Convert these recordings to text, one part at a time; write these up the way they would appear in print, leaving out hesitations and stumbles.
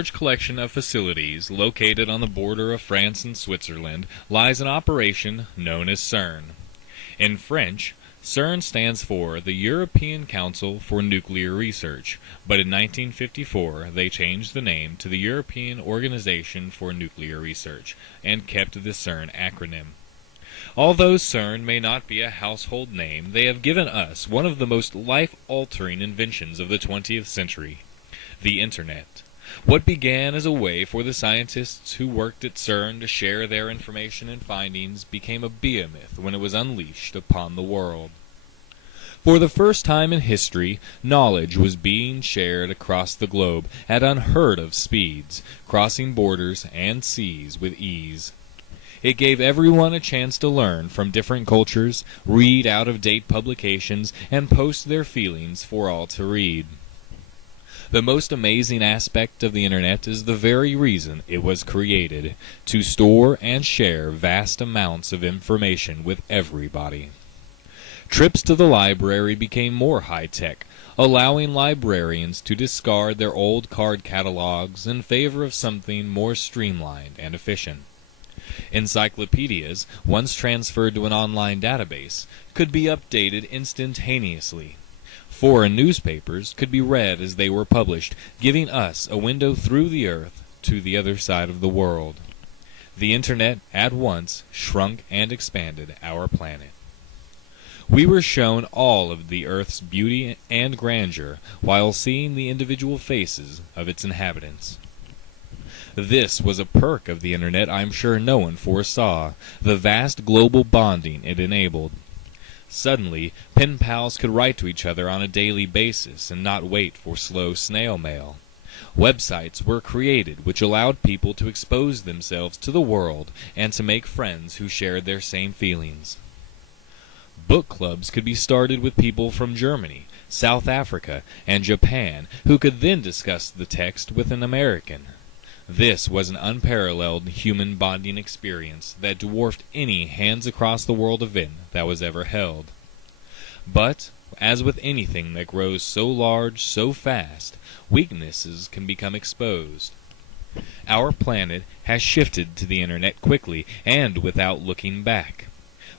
large collection of facilities located on the border of France and Switzerland lies an operation known as CERN. In French, CERN stands for the European Council for Nuclear Research, but in 1954 they changed the name to the European Organization for Nuclear Research and kept the CERN acronym. Although CERN may not be a household name, they have given us one of the most life-altering inventions of the 20th century, the Internet. What began as a way for the scientists who worked at CERN to share their information and findings became a behemoth when it was unleashed upon the world. For the first time in history, knowledge was being shared across the globe at unheard-of speeds, crossing borders and seas with ease. It gave everyone a chance to learn from different cultures, read out-of-date publications, and post their feelings for all to read. The most amazing aspect of the Internet is the very reason it was created, to store and share vast amounts of information with everybody. Trips to the library became more high-tech, allowing librarians to discard their old card catalogs in favor of something more streamlined and efficient. Encyclopedias, once transferred to an online database, could be updated instantaneously. Foreign newspapers could be read as they were published, giving us a window through the earth to the other side of the world. The Internet at once shrunk and expanded our planet. We were shown all of the Earth's beauty and grandeur while seeing the individual faces of its inhabitants. This was a perk of the Internet I'm sure no one foresaw, the vast global bonding it enabled. Suddenly, pen pals could write to each other on a daily basis and not wait for slow snail mail. Websites were created which allowed people to expose themselves to the world and to make friends who shared their same feelings. Book clubs could be started with people from Germany, South Africa, and Japan who could then discuss the text with an American. This was an unparalleled human bonding experience that dwarfed any hands-across-the-world event that was ever held. But, as with anything that grows so large so fast, weaknesses can become exposed. Our planet has shifted to the Internet quickly and without looking back.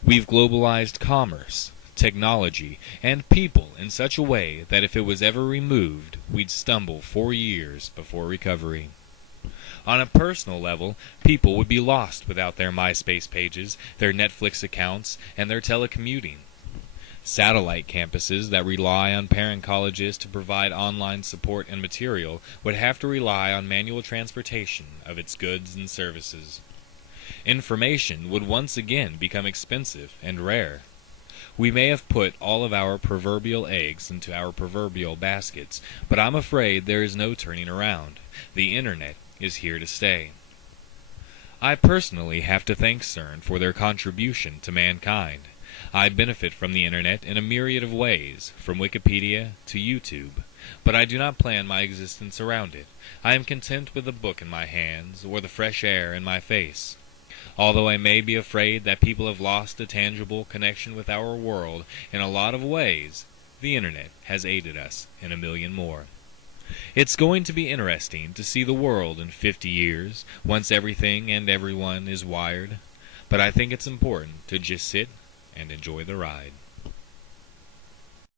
We've globalized commerce, technology, and people in such a way that if it was ever removed, we'd stumble for years before recovery. On a personal level, people would be lost without their MySpace pages, their Netflix accounts, and their telecommuting. Satellite campuses that rely on parent colleges to provide online support and material would have to rely on manual transportation of its goods and services. Information would once again become expensive and rare. We may have put all of our proverbial eggs into our proverbial baskets, but I'm afraid there is no turning around. The Internet is here to stay. I personally have to thank CERN for their contribution to mankind. I benefit from the Internet in a myriad of ways, from Wikipedia to YouTube, but I do not plan my existence around it. I am content with a book in my hands or the fresh air in my face. Although I may be afraid that people have lost a tangible connection with our world in a lot of ways, the Internet has aided us in a million more. It's going to be interesting to see the world in 50 years, once everything and everyone is wired. But I think it's important to just sit and enjoy the ride.